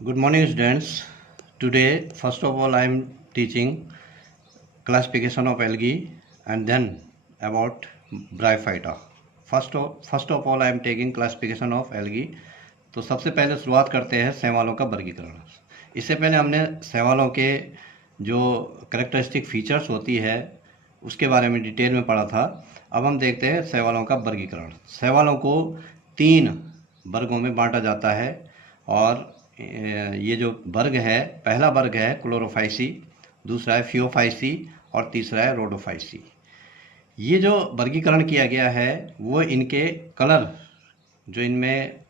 Good morning, students. Today, first of all, I am teaching classification of algae and then about Bryophyta. First of all, I am taking classification of algae. तो सबसे पहले शुरुआत करते हैं शैवालों का वर्गीकरण। इससे पहले हमने शैवालों के जो करेक्टरिस्टिक फीचर्स होती है उसके बारे में डिटेल में पढ़ा था। अब हम देखते हैं शैवालों का वर्गीकरण। शैवालों को 3 वर्गों में बांटा जाता है और ये जो वर्ग है, पहला वर्ग है क्लोरोफाइसी, दूसरा है फियोफाइसी और तीसरा है रोडोफाइसी। ये जो वर्गीकरण किया गया है वो इनके कलर जो इनमें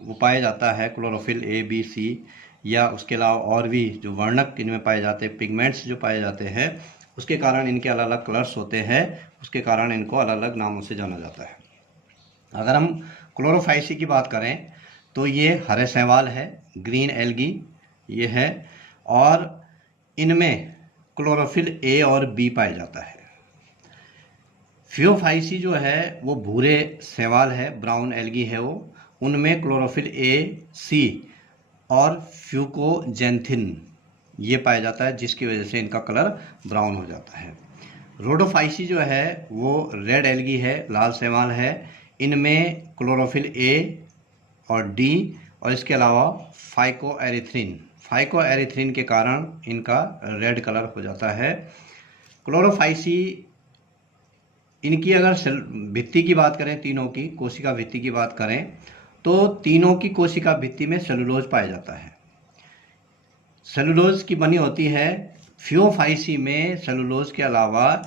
वो पाया जाता है, क्लोरोफिल ए बी सी, या उसके अलावा और भी जो वर्णक इनमें पाए जाते हैं, पिगमेंट्स जो पाए जाते हैं, उसके कारण इनके अलग अलग कलर्स होते हैं, उसके कारण इनको अलग अलग नामों से जाना जाता है। अगर हम क्लोरोफाइसी की बात करें तो ये हरे शैवाल है, ग्रीन एल्गी ये है, और इनमें क्लोरोफिल ए और बी पाया जाता है। फियोफाइसी जो है वो भूरे शैवाल है, ब्राउन एल्गी है वो, उनमें क्लोरोफिल ए सी और फ्यूकोजेंथिन ये पाया जाता है, जिसकी वजह से इनका कलर ब्राउन हो जाता है। रोडोफाइसी जो है वो रेड एल्गी है, लाल शैवाल है, इनमें क्लोरोफिल ए और डी और इसके अलावा फाइकोएरिथ्रिन के कारण इनका रेड कलर हो जाता है। क्लोरोफाइसी इनकी अगर भित्ति की बात करें, तीनों की कोशिका भित्ति की बात करें तो तीनों की कोशिका भित्ति में सेलुलोज पाया जाता है। सेलुलोज की बनी होती है। फियोफाइसी में सेलुलोज के अलावा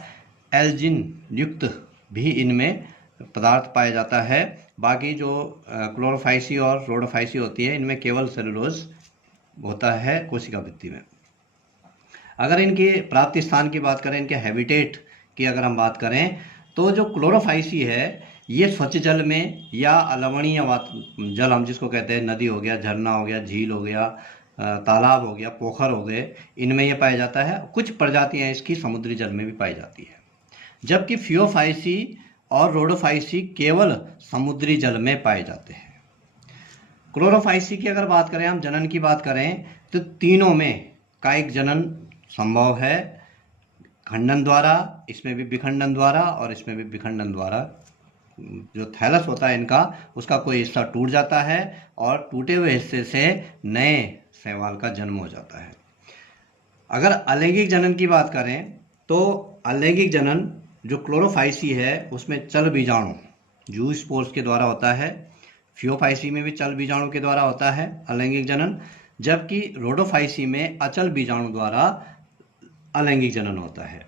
एल्जिन युक्त भी इनमें पदार्थ पाया जाता है। बाकी जो क्लोरोफाइसी और रोडोफाइसी होती है इनमें केवल सेलुलोज होता है कोशिका भित्ति में। अगर इनके प्राप्ति स्थान की बात करें, इनके हैबिटेट की अगर हम बात करें तो जो क्लोरोफाइसी है ये स्वच्छ जल में या अलवणीय जल, हम जिसको कहते हैं नदी हो गया, झरना हो गया, झील हो गया, तालाब हो गया, पोखर हो गए, इनमें ये पाया जाता है। कुछ प्रजातियां इसकी समुद्री जल में भी पाई जाती है, जबकि फियोफाइसी और रोडोफाइसी केवल समुद्री जल में पाए जाते हैं। क्लोरोफाइसी की अगर बात करें, हम जनन की बात करें तो तीनों में कायिक जनन संभव है, खंडन द्वारा, इसमें भी विखंडन द्वारा और इसमें भी विखंडन द्वारा। जो थैलस होता है इनका, उसका कोई हिस्सा टूट जाता है और टूटे हुए हिस्से से नए शैवाल का जन्म हो जाता है। अगर अलैंगिक जनन की बात करें तो अलैंगिक जनन जो क्लोरोफाइसी है उसमें चल बीजाणु जू स्पोर्स के द्वारा होता है, फियोफाइसी में भी चल बीजाणु के द्वारा होता है अलैंगिक जनन, जबकि रोडोफाइसी में अचल बीजाणु द्वारा अलैंगिक जनन होता है।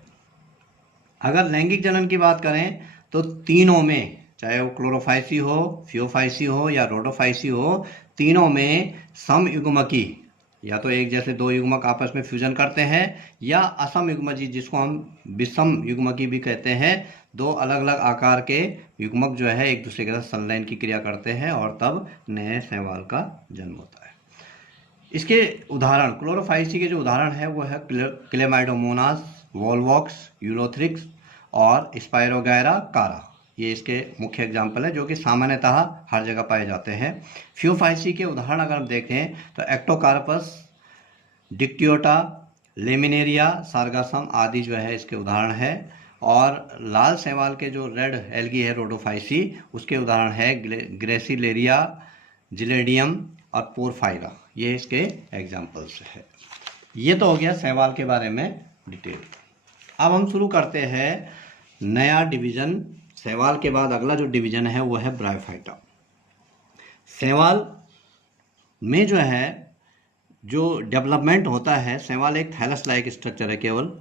अगर लैंगिक जनन की बात करें तो तीनों में, चाहे वो क्लोरोफाइसी हो, फियोफाइसी हो या रोडोफाइसी हो, तीनों में समयुग्मकी, या तो एक जैसे 2 युग्मक आपस में फ्यूजन करते हैं, या असम युग्मजी जिसको हम विषम युग्मकी भी कहते हैं, 2 अलग अलग आकार के युग्मक जो है एक दूसरे के साथ संलयन की क्रिया करते हैं और तब नए शैवाल का जन्म होता है। इसके उदाहरण, क्लोरोफाइसी के जो उदाहरण है वो है क्लेमाइडोमोनास, वोल्वॉक्स, यूलोथ्रिक्स और स्पायरोगैरा कारा। ये इसके मुख्य एग्जाम्पल है जो कि सामान्यतः हर जगह पाए जाते हैं। फियोफाइसी के उदाहरण अगर हम देखें तो एक्टोकार्पस, डिक्टियोटा, लेमिनेरिया, सार्गासम आदि जो है इसके उदाहरण है। और लाल शैवाल के जो रेड एल्गी है रोडोफाइसी, उसके उदाहरण है ग्रेसिलेरिया, जिलेडियम और पोरफायरा। ये इसके एग्जाम्पल्स है। ये तो हो गया शैवाल के बारे में डिटेल। अब हम शुरू करते हैं नया डिवीजन। शैवाल के बाद अगला जो डिवीजन है वो है ब्रायोफाइटा। शैवाल में जो है जो डेवलपमेंट होता है, शैवाल एक थैलस लाइक स्ट्रक्चर है, केवल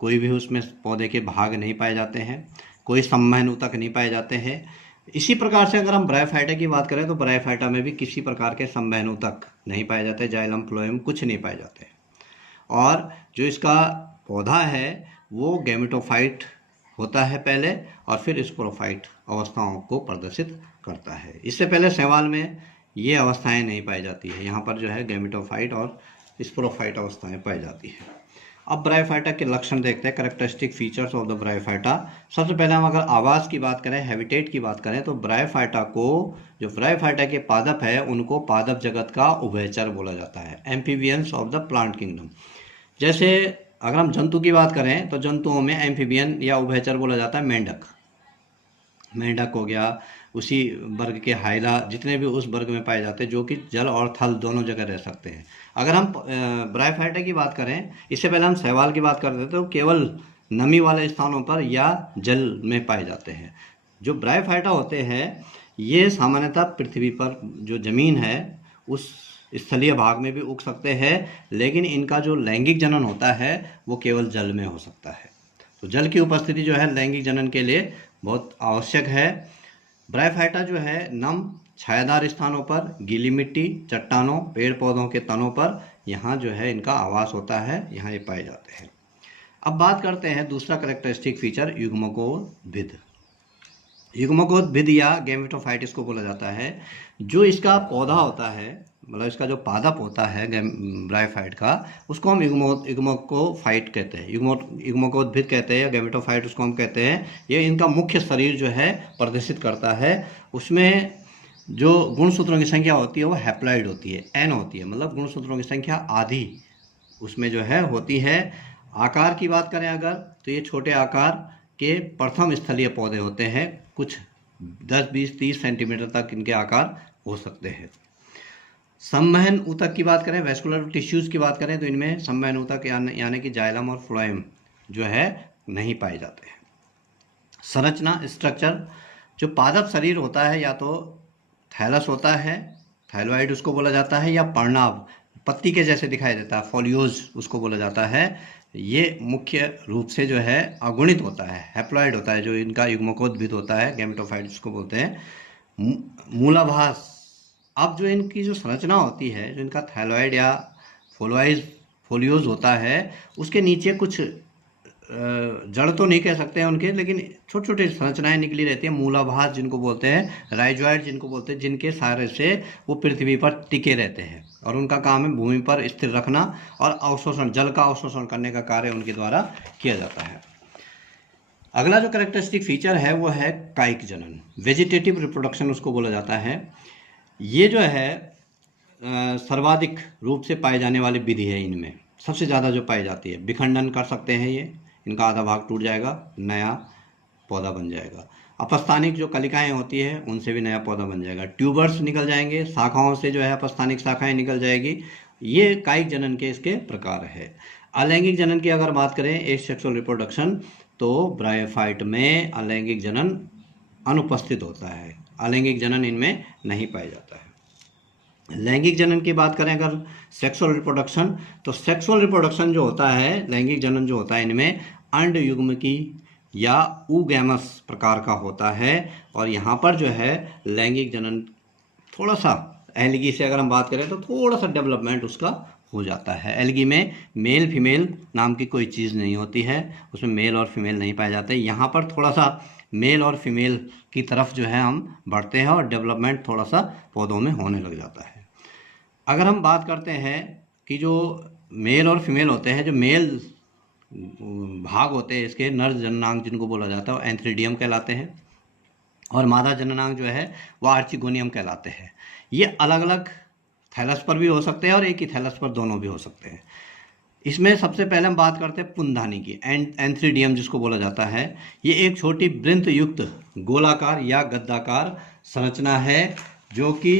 कोई भी उसमें पौधे के भाग नहीं पाए जाते हैं, कोई संवहन ऊतक नहीं पाए जाते हैं। इसी प्रकार से अगर हम ब्रायोफाइटा की बात करें तो ब्रायोफाइटा में भी किसी प्रकार के संवहन ऊतक नहीं पाए जाते, जाइलम फ्लोएम कुछ नहीं पाए जाते। और जो इसका पौधा है वो गैमेटोफाइट होता है पहले और फिर स्पोरोफाइट अवस्थाओं को प्रदर्शित करता है। इससे पहले शैवाल में ये अवस्थाएं नहीं पाई जाती है। यहाँ पर जो है गैमेटोफाइट और स्पोरोफाइट अवस्थाएं पाई जाती है। अब ब्रायोफाइटा के लक्षण देखते हैं, characteristic features of the bryophyta. सबसे पहले हम अगर आवास की बात करें, हैबिटेट की बात करें, तो ब्रायोफाइटा को, जो ब्रायोफाइटा के पादप है उनको पादप जगत का उभयचर बोला जाता है, amphibians of the plant kingdom. जैसे अगर हम जंतु की बात करें तो जंतुओं में एम्फीबियन या उभयचर बोला जाता है मेंढक। मेंढक हो गया, उसी वर्ग के हाइला, जितने भी उस वर्ग में पाए जाते हैं जो कि जल और थल दोनों जगह रह सकते हैं। अगर हम ब्रायोफाइटा की बात करें, इससे पहले हम शैवाल की बात करते थे, तो केवल नमी वाले स्थानों पर या जल में पाए जाते हैं। जो ब्रायोफाइटा होते हैं ये सामान्यतः पृथ्वी पर जो जमीन है उस स्थलीय भाग में भी उग सकते हैं, लेकिन इनका जो लैंगिक जनन होता है वो केवल जल में हो सकता है। तो जल की उपस्थिति जो है लैंगिक जनन के लिए बहुत आवश्यक है। ब्रायोफाइटा जो है नम छायादार स्थानों पर, गीली मिट्टी, चट्टानों, पेड़ पौधों के तनों पर, यहाँ जो है इनका आवास होता है, यहाँ ये पाए जाते हैं। अब बात करते हैं दूसरा कैरेक्टरिस्टिक फीचर, युग्मकोद्भिद। युग्मकोद्भिद या गैमेटोफाइट इसको बोला जाता है। जो इसका पौधा होता है, मतलब इसका जो पादप होता है ब्रायोफाइट का, उसको हम युग्मकोफाइट कहते हैं, युग्मकोद्भिद कहते हैं या गैमेटोफाइट उसको हम कहते हैं। ये इनका मुख्य शरीर जो है प्रदर्शित करता है। उसमें जो गुणसूत्रों की संख्या होती है वो हैप्लॉइड होती है, एन होती है, मतलब गुणसूत्रों की संख्या आधी उसमें जो है होती है। आकार की बात करें अगर, तो ये छोटे आकार के प्रथम स्थलीय पौधे होते हैं, कुछ 10, 20, 30 सेंटीमीटर तक इनके आकार हो सकते हैं। संवहन ऊतक की बात करें, वेस्कुलर टिश्यूज की बात करें, तो इनमें संवहन ऊतक यानी कि जाइलम और फ्लोएम जो है नहीं पाए जाते हैं। संरचना, स्ट्रक्चर, जो पादप शरीर होता है या तो थैलस होता है, थाइलॉइड उसको बोला जाता है, या पर्णाव पत्ती के जैसे दिखाई देता है, फोलियोज उसको बोला जाता है। ये मुख्य रूप से जो है अगुणित होता है, हैप्लॉइड होता है, जो इनका युग्मकोद्भिद होता है, गैमेटोफाइट उसको बोलते हैं। मूलाभास, अब जो इनकी जो संरचना होती है, जो इनका थाइलॉइड या फोलियोज होता है, उसके नीचे कुछ जड़ तो नहीं कह सकते हैं उनके, लेकिन छोटी छोटी संरचनाएं निकली रहती है, मूलाभास जिनको बोलते हैं, राइजॉइड जिनको बोलते हैं, जिनके सहारे से वो पृथ्वी पर टिके रहते हैं और उनका काम है भूमि पर स्थिर रखना और अवशोषण, जल का अवशोषण करने का कार्य उनके द्वारा किया जाता है। अगला जो कैरेक्टरिस्टिक फीचर है वो है कायिक जनन, वेजिटेटिव रिप्रोडक्शन उसको बोला जाता है। ये जो है सर्वाधिक रूप से पाए जाने वाली विधि है, इनमें सबसे ज़्यादा जो पाई जाती है। विखंडन कर सकते हैं ये, इनका आधा भाग टूट जाएगा, नया पौधा बन जाएगा। अपस्थानिक जो कलिकाएं होती है उनसे भी नया पौधा बन जाएगा। ट्यूबर्स निकल जाएंगे, शाखाओं से जो है अपस्थानिक शाखाएं निकल जाएगी। ये कायिक जनन के इसके प्रकार है। अलैंगिक जनन की अगर बात करें, एसेक्सुअल रिप्रोडक्शन, तो ब्रायोफाइट में अलैंगिक जनन अनुपस्थित होता है, अलैंगिक जनन इनमें नहीं पाया जाता है। लैंगिक जनन की बात करें अगर, सेक्सुअल रिप्रोडक्शन, तो सेक्सुअल रिप्रोडक्शन जो होता है, लैंगिक जनन जो होता है, इनमें अंड युग्मकी या ऊगैमस प्रकार का होता है। और यहाँ पर जो है लैंगिक जनन थोड़ा सा, एल्गी से अगर हम बात करें तो थोड़ा सा डेवलपमेंट उसका हो जाता है। एल्गी में मेल फीमेल नाम की कोई चीज़ नहीं होती है, उसमें मेल और फीमेल नहीं पाए जाते। यहाँ पर थोड़ा सा मेल और फीमेल की तरफ जो है हम बढ़ते हैं और डेवलपमेंट थोड़ा सा पौधों में होने लग जाता है। अगर हम बात करते हैं कि जो मेल और फीमेल होते हैं, जो मेल भाग होते हैं इसके, नर जननांग जिनको बोला जाता है, वो एंथ्रीडियम कहलाते हैं, और मादा जननांग जो है वो आर्चिगोनियम कहलाते हैं। ये अलग अलग थैलस पर भी हो सकते हैं और एक ही थैलस पर दोनों भी हो सकते हैं। इसमें सबसे पहले हम बात करते हैं पुंधानी की, एंथ्रीडियम जिसको बोला जाता है। ये एक छोटी वृंत युक्त गोलाकार या गद्दाकार संरचना है जो कि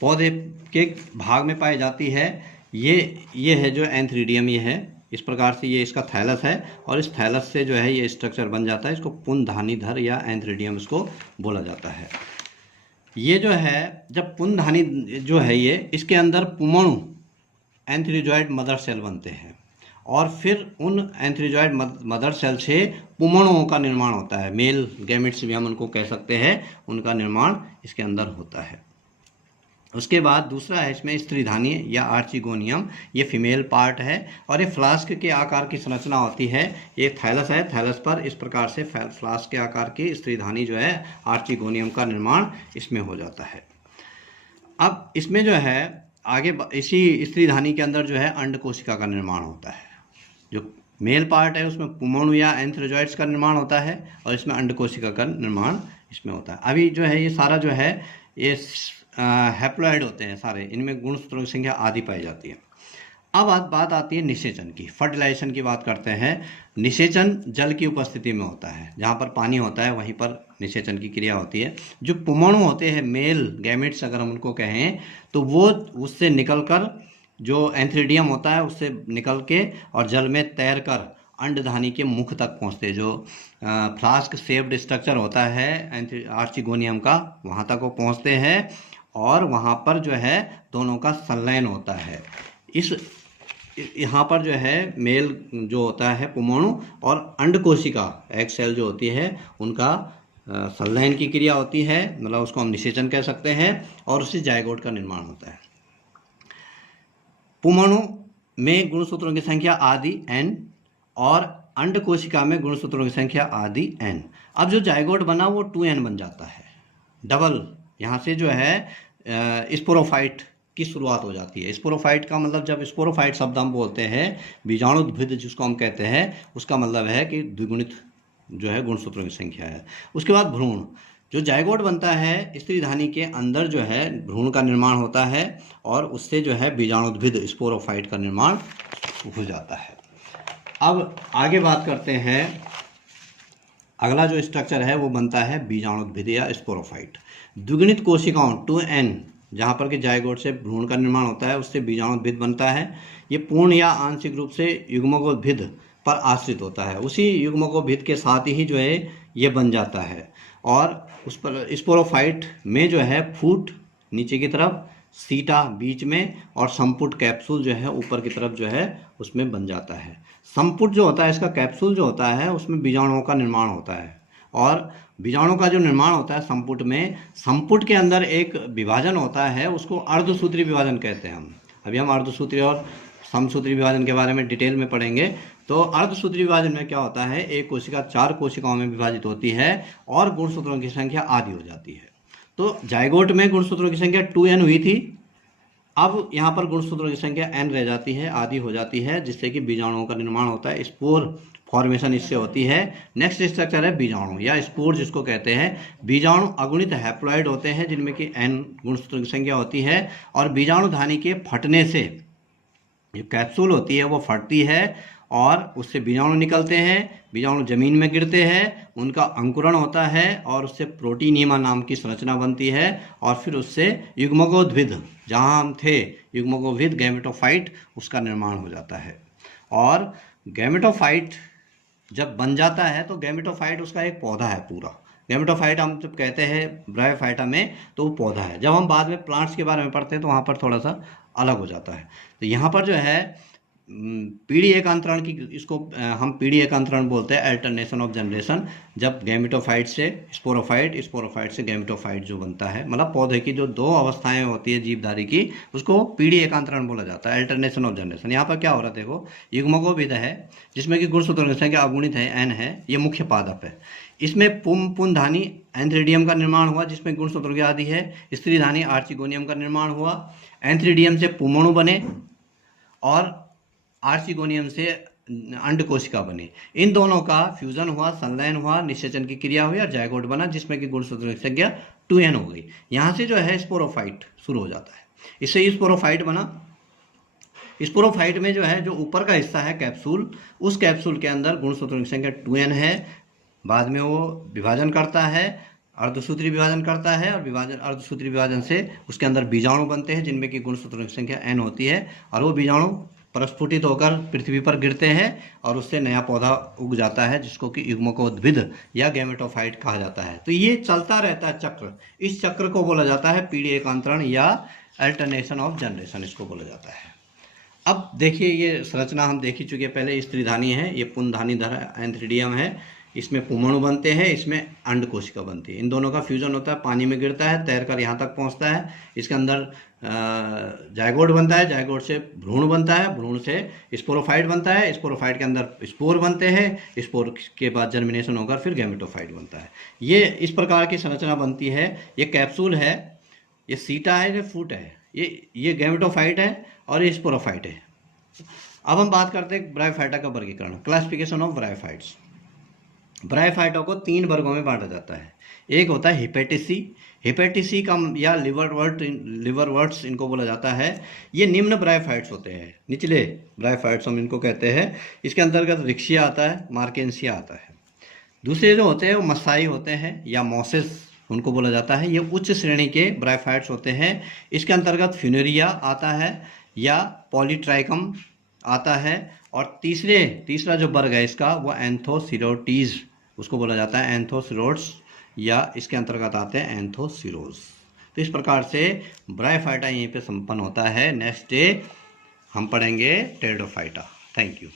पौधे के भाग में पाई जाती है। ये है जो एंथ्रीडियम, ये है इस प्रकार से, ये इसका थैलस है और इस थैलस से जो है ये स्ट्रक्चर बन जाता है। इसको पुंधानीधर या एंथ्रीडियम इसको बोला जाता है। ये जो है, जब पुंधानी जो है ये, इसके अंदर पुमणु एंथ्रीजॉइड मदर सेल बनते हैं और फिर उन एंथ्रीजॉइड मदर सेल से पुमणुओं का निर्माण होता है। मेल गैमेट्स भी हम उनको कह सकते हैं, उनका निर्माण इसके अंदर होता है। उसके बाद दूसरा है इसमें स्त्रीधानी या आर्चिगोनियम, ये फीमेल पार्ट है और ये फ्लास्क के आकार की संरचना होती है। ये थैलस है, थैलस पर इस प्रकार से फ्लास्क के आकार की स्त्रीधानी जो है आर्चिगोनियम का निर्माण इसमें हो जाता है। अब इसमें जो है आगे इसी स्त्रीधानी के अंदर जो है अंड कोशिका का निर्माण होता है जो मेल पार्ट है उसमें पुमोणु या एंथ्रोजॉइड्स का निर्माण होता है और इसमें अंडकोशिका का निर्माण इसमें होता है। अभी जो है ये सारा जो है ये हैप्लॉइड होते हैं सारे, इनमें गुणसूत्रों की संख्या आधी पाई जाती है। अब बात आती है निषेचन की, फर्टिलाइजेशन की बात करते हैं। निषेचन जल की उपस्थिति में होता है, जहाँ पर पानी होता है वहीं पर निषेचन की क्रिया होती है। जो पुमोणु होते हैं, मेल गैमेट्स अगर हम उनको कहें, तो वो उससे निकलकर जो एंथ्रीडियम होता है उससे निकल के और जल में तैरकर अंडधानी के मुख तक पहुँचते हैं। जो फ्लास्क शेप्ड स्ट्रक्चर होता है आर्चिगोनियम का, वहाँ तक वो पहुँचते हैं और वहाँ पर जो है दोनों का संलयन होता है। यहाँ पर जो है मेल जो होता है पुमोणु और अंडकोशिका एग सेल जो होती है उनका संलयन की क्रिया होती है, मतलब उसको हम निषेचन कह सकते हैं, और उससे जायगोट का निर्माण होता है। पुमोणु में गुणसूत्रों की संख्या आदि n और अंडकोशिका में गुणसूत्रों की संख्या आदि n। अब जो जायगोट बना वो 2n बन जाता है, डबल। यहाँ से जो है स्पोरोफाइट की शुरुआत हो जाती है। स्पोरोफाइट का मतलब, जब स्पोरोफाइट शब्द हम बोलते हैं, बीजाणुद्भिद जिसको हम कहते हैं, उसका मतलब है कि द्विगुणित जो है गुणसूत्रों की संख्या है। उसके बाद भ्रूण, जो जायगोट बनता है स्त्रीधानी के अंदर जो है भ्रूण का निर्माण होता है और उससे जो है बीजाणुद्भिद स्पोरोफाइट का निर्माण हो जाता है। अब आगे बात करते हैं, अगला जो स्ट्रक्चर है वो बनता है बीजाणुद्भिद या स्पोरोफाइट। द्विगुणित कोशिकाओं 2n, जहाँ पर कि जायगोट से भ्रूण का निर्माण होता है उससे बीजाणुद्भिद बनता है। ये पूर्ण या आंशिक रूप से युग्मकोद्भिद पर आश्रित होता है, उसी युग्मकोद्भिद के साथ ही जो है ये बन जाता है। और उस पर स्पोरोफाइट में जो है फूट नीचे की तरफ, सीटा बीच में और संपुट कैप्सूल जो है ऊपर की तरफ जो है उसमें बन जाता है। संपुट जो होता है, इसका कैप्सूल जो होता है उसमें बीजाणुओं का निर्माण होता है और बीजाणु का जो निर्माण होता है संपुट में, संपुट के अंदर एक विभाजन होता है, उसको अर्धसूत्री विभाजन कहते हैं हम। अभी हम अर्धसूत्री और समसूत्री विभाजन के बारे में डिटेल में पढ़ेंगे। तो अर्धसूत्री विभाजन में क्या होता है, एक कोशिका 4 कोशिकाओं में विभाजित होती है और गुणसूत्रों की संख्या आधी हो जाती है। तो जायगोट में गुणसूत्रों की संख्या 2n हुई थी, अब यहाँ पर गुणसूत्रों की संख्या n रह जाती है, आधी हो जाती है, जिससे कि बीजाणुओं का निर्माण होता है। स्पोर फॉर्मेशन इससे होती है। नेक्स्ट स्ट्रक्चर है बीजाणु या स्पोर जिसको कहते हैं। बीजाणु अगुणित हैप्लॉइड होते हैं जिनमें कि n गुणसूत्रों की संख्या होती है और बीजाणु धानी के फटने से जो कैप्सूल होती है वो फटती है और उससे बीजाणु निकलते हैं। बीजाणु जमीन में गिरते हैं, उनका अंकुरण होता है और उससे प्रोटीनियमा नाम की संरचना बनती है और फिर उससे युग्मकोद्भिद, जहाँ हम थे युग्मकोद्भिद गैमेटोफाइट, उसका निर्माण हो जाता है। और गैमेटोफाइट जब बन जाता है तो गैमेटोफाइट उसका एक पौधा है पूरा। गैमेटोफाइट हम जब कहते हैं ब्रायोफाइटा में तो वो पौधा है। जब हम बाद में प्लांट्स के बारे में पढ़ते हैं तो वहाँ पर थोड़ा सा अलग हो जाता है। तो यहाँ पर जो है पीढ़ी एकांतरण की, इसको हम पीढ़ी एकांतरण बोलते हैं, अल्टरनेशन ऑफ जनरेशन। जब गैमेटोफाइट से स्पोरोफाइट, स्पोरोफाइट से गैमेटोफाइट जो बनता है, मतलब पौधे की जो 2 अवस्थाएं होती है जीवधारी की, उसको पीढ़ी एकांतरण बोला जाता है, अल्टरनेशन ऑफ जनरेशन। यहाँ पर क्या हो रहा है देखो, युग्मकोद्भिद है जिसमें कि गुणसूत्रों की संख्या अगुणित है, n है, ये मुख्य पादप है। इसमें पुंधानी एंथ्रीडियम का निर्माण हुआ जिसमें गुणसूत्रों की आदि है। स्त्रीधानी आर्चिगोनियम का निर्माण हुआ। एंथ्रीडियम से पुमोणु बने और आर्चिगोनियम से अंडकोशिका बने। इन दोनों का फ्यूजन हुआ, संलयन हुआ, निषेचन की क्रिया हुई और जायगोट बना जिसमें कि गुणसूत्रों की संख्या 2n हो गई। यहाँ से जो है स्पोरोफाइट शुरू हो जाता है, इससे स्पोरोफाइट बना। स्पोरोफाइट में जो है जो ऊपर का हिस्सा है कैप्सूल, उस कैप्सूल के अंदर गुणसूत्रों की संख्या 2n है। बाद में वो विभाजन करता है, अर्धसूत्री विभाजन करता है और विभाजन, अर्धसूत्री विभाजन से उसके अंदर बीजाणु बनते हैं जिनमें कि गुणसूत्रों की संख्या n होती है और वो बीजाणु प्रस्फुटित होकर पृथ्वी पर गिरते हैं और उससे नया पौधा उग जाता है जिसको कि युग्मकोद्भिद या गैमेटोफाइट कहा जाता है। तो ये चलता रहता है चक्र। इस चक्र को बोला जाता है पीढ़ी एकांतरण या अल्टरनेशन ऑफ जनरेशन, इसको बोला जाता है। अब देखिए ये संरचना हम देख ही चुके हैं पहले। स्त्रीधानी है, ये पुंधानी धर एंथ्रीडियम है, इसमें पुमोणु बनते हैं, इसमें अंडकोशिका बनती है। इन दोनों का फ्यूजन होता है, पानी में गिरता है, तैरकर यहाँ तक पहुँचता है। इसके अंदर जायगोट बनता है, जायगोट से भ्रूण बनता है, भ्रूण से स्पोरोफाइट बनता है, स्पोरोफाइट के अंदर स्पोर बनते हैं, स्पोर के बाद जर्मिनेशन होकर फिर गैमेटोफाइट बनता है। ये इस प्रकार की संरचना बनती है। ये कैप्सूल है, ये सीटा है, ये फूट है, ये गैमेटोफाइट है और ये स्पोरोफाइट है। अब हम बात करते हैं ब्रायोफाइटा का वर्गीकरण, क्लासिफिकेशन ऑफ ब्रायोफाइट्स। ब्रायोफाइटा को 3 वर्गों में बांटा जाता है। एक होता है हिपेटिसी, हिपेटिसी का या लिवरवर्ट्स इनको बोला जाता है। ये निम्न ब्रायोफाइट्स होते हैं, निचले ब्रायोफाइट्स हम इनको कहते हैं। इसके अंतर्गत रिक्शिया आता है, मार्केंसिया आता है। दूसरे जो होते हैं वो मसाई होते हैं या मॉसेस उनको बोला जाता है। ये उच्च श्रेणी के ब्रायोफाइट्स होते हैं। इसके अंतर्गत फ्यूनेरिया आता है या पॉलीट्राइकम आता है। और तीसरा जो वर्ग है इसका वो एंथोसिरोटीज उसको बोला जाता है, एंथोसिरोड्स, या इसके अंतर्गत आते हैं एंथोसिरोज। तो इस प्रकार से ब्रायोफाइटा यहीं पे संपन्न होता है। नेक्स्ट डे हम पढ़ेंगे टेरिडोफाइटा। Thank you.